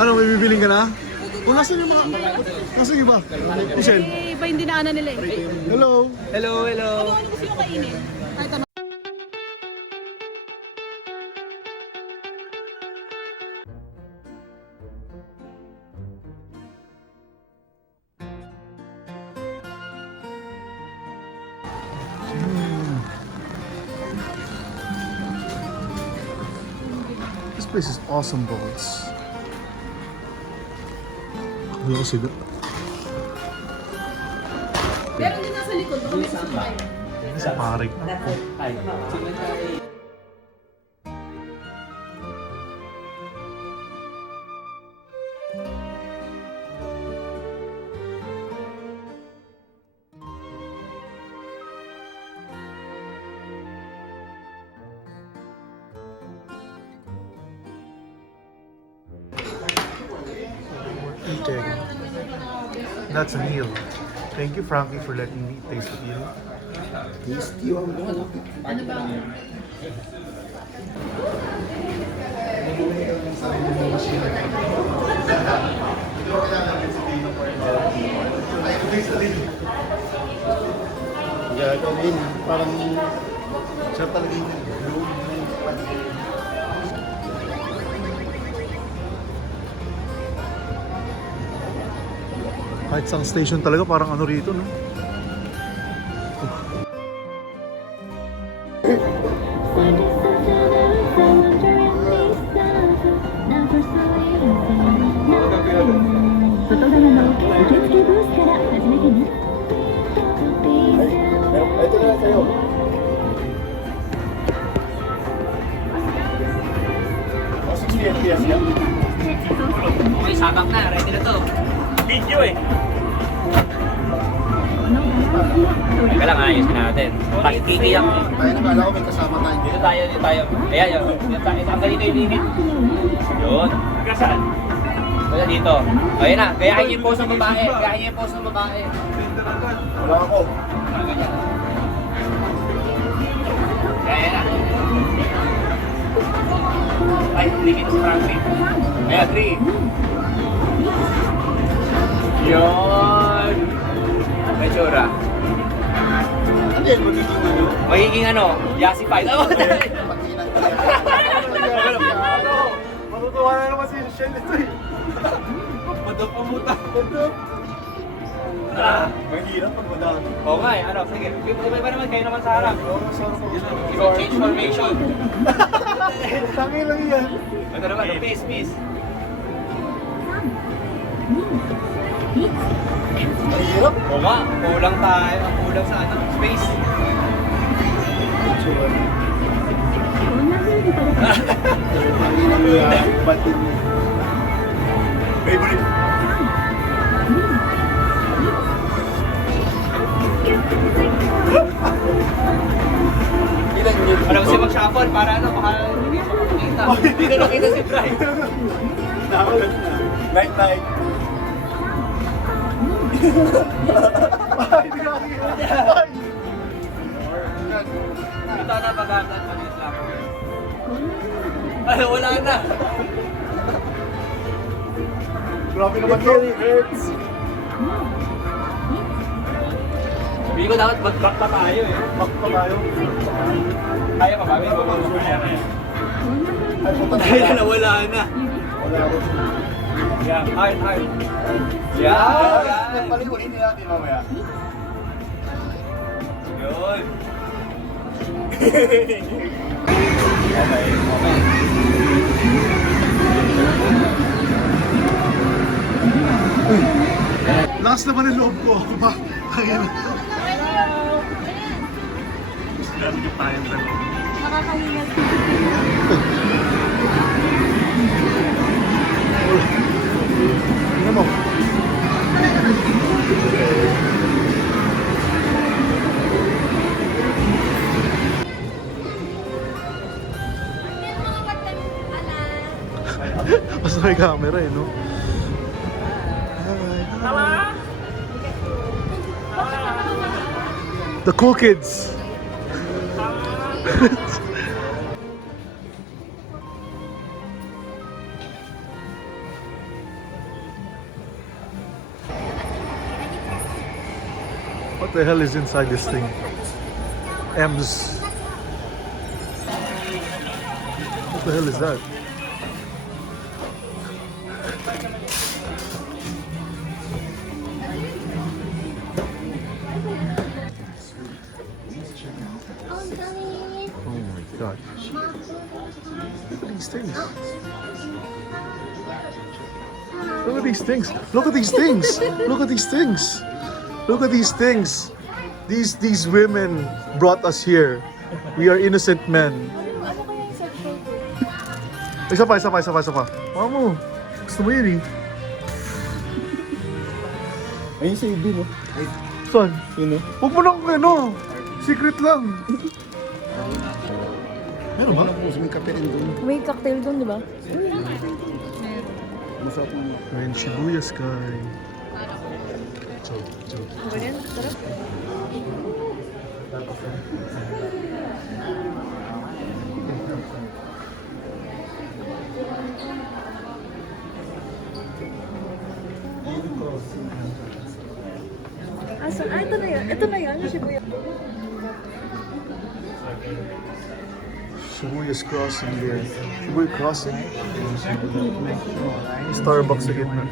Ano, may bibiling ka na? O, nasan yung mga... Nasan yung iba? Michelle? Eh, iba yung dinaanan nila eh. Hello? Hello, hello. Ano gusto yung kainin? Ay, tanong. This place is awesome, boys. Wala ko siga. Meron din nasa likod. Baka may gusto tayo. Sa parik. Eating. That's a meal. Thank you, Frankie, for letting me taste the meal. Ano ba? Gagawin, parang siya talaga yung Kahit sa station talaga, parang ano rito, no? Ito na sa'yo. O, 60 FPS yan. Okay, sabak na. Ready na to. Video eh. Teka lang, ayusin natin. Pakikiyak. Tayo na kala ko may kasama tayo. Dito tayo, dito tayo. Ayan, yun. Dito tayo. Ang ganito yung limit. Yun. Kasaan? Wala dito. Ayan na. Gayahin niyo yung pose ng babae. Gayahin niyo yung pose ng babae. Wala ako. Ah, ganyan. Ayan na. Ay, limit sa Frankie. Ayan, 3. Yun. May tsura. Ano yan, magiging ano? Magiging ano, Yasified. Oh, Pag-inan ka lang. Matutuwa na naman si Michelle ito eh. Padok ang muta. Mahirap pag madami. Oo nga eh, ano, sige. Iba naman kayo naman sa harap. Change formation. Tangin lang yan. Ito naman, peace, peace. Mahirap. Oo nga, kulang tayo. Kulang sa ano, space. Pag-inan mo yan. Batin mo. Favorite. Ilan yun? Ano kasi mag-shuffle para ano, baka hindi mo makikita. Hindi na nakita si Bri. Nakulat na. Night night. Ay, hindi ka makikita. Ay. Ito na pag-aatan kami ng slapper. Ano, wala na. Grabe naman to. Hurts. Hindi ko dapat mag-back pa tayo eh. Back pa tayo. Kaya pa kami. Kaya na eh. Ay, puta na. Kaya na, wala na. Wala ako. Yeah, hard, hard. Yeah, yan. Palikunin natin mamaya. Yun. Okay, okay. Lakas naman yung loob ko. Ba? Kaya na. Grabe yung tayong dalawa. Nakakahilas. Ano mo? Basta may camera eh, no? Hi. The cool kids. What the hell is inside this thing? M's. What the hell is that? Oh my god. Look at these things. Look at these things. Look at these things. Look at these things. Look at these things. These women brought us here. We are innocent men. Isa pa. Mamo, gusto mo yun eh. Ayun sa ibig, no? Saan? Yun, no? Huwag mo lang ano. Secret lang. Meron ba? May kape rin doon. May cocktail doon, di ba? Masarap mo. We're in Shibuya Sky. Ganyan, sarap. Ito na yan. Ito na yan, Shibuya. Shibuya's crossing there. Shibuya crossing? Starbucks sa gitna.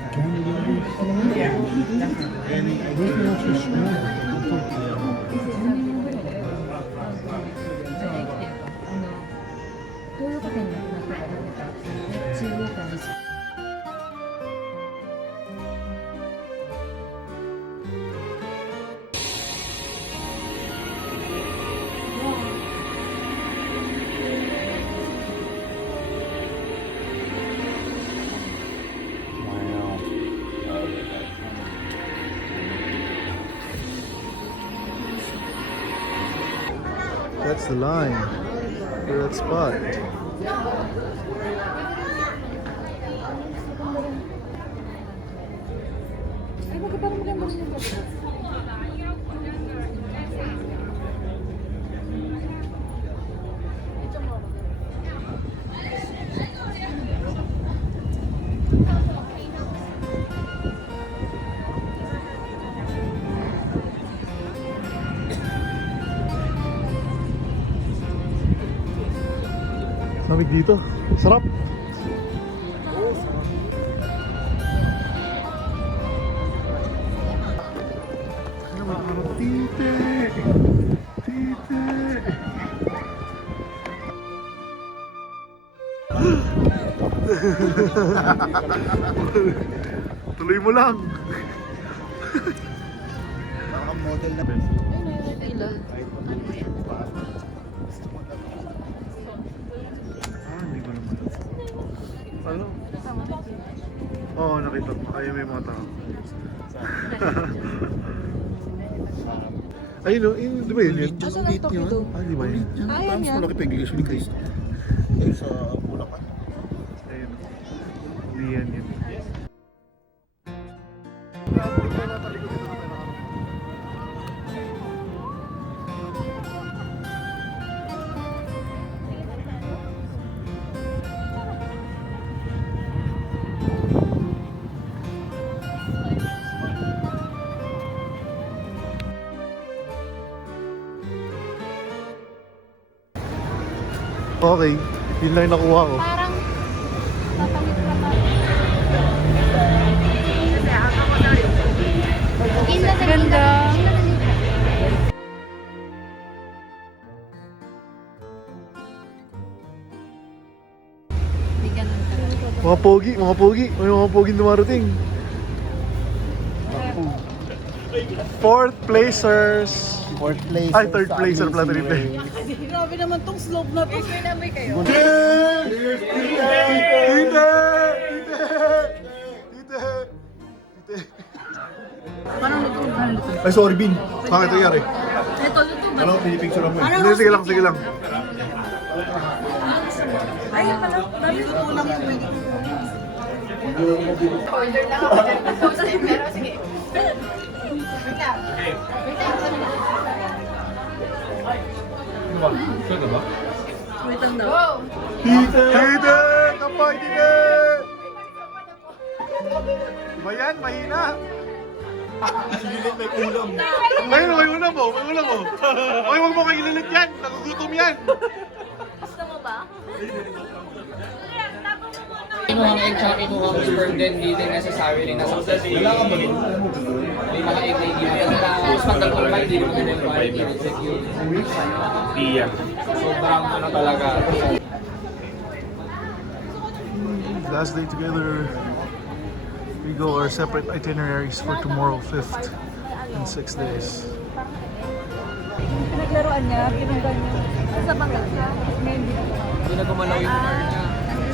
That's the line for that spot. Ay, parang maganda rin yung gabi. Lamig dito. Sarap. Tite! Tite! Tuloy mo lang. Parang model na. Hindi ko naman. Ano? Oo, nakita ko. Ayaw may mga tao. Ayun o, di ba yun yun? Asan ang Tokyo? Ah, di ba yun? Ayan yan. Malaki pa English ni Cristo. Eh, sa Bulacan. Ayun. Hindi yan yun. Okay, yun lang yung nakuha ko. Parang tatawid ka pa. Ganda. Mga pogi. May mga pogi dumarating. Fourth placers. Fourth place. Ay, third placer pala, third place. Grabe naman tong slope na to. May number kayo. Tite! Parang luto. Ay, sorry, Bin. Bakit nangyari? Ito, luto ba? Ano, pinipicture mo eh. Hindi, sige lang. Ay, pala. Dami ko lang yung pwede. Order na ako dyan. Pero sige. Wait lang. Wait lang daw. Go! Tite! Kapag tite! Ba yan? Mahina? Ayun, may ulam mo, may ulam mo. Oy, wag mo kayo ililit yan. Nagugutom yan. Gusto mo ba? Kinuhang egg tsaka kinuhang sperm din, hindi din necessarily na successful. Wala ka ba yun? May mga egg na hindi maganda. Tapos pag nag-provide, hindi maganda yung quality. Sobrang ano talaga. Last day together. We go our separate itineraries for tomorrow, 5th and 6 days. Pinaglaruan niya, pinanggal niya. Sa banggal siya. Ngayon hindi na. Hindi na gumalaw yung car niya.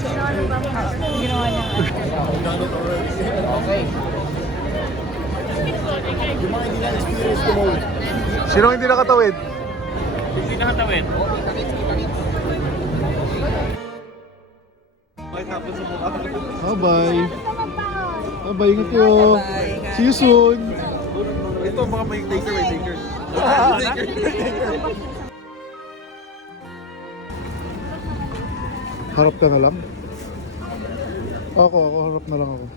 Ginawa ng banggal. Ginawa niya. Okay. Sino hindi nakatawid? Hindi nakatawid. Bye-bye. Bye-bye, ingat kayo. See you soon. Ito mga may taker. Harap ka na lang. Ako, harap na lang ako.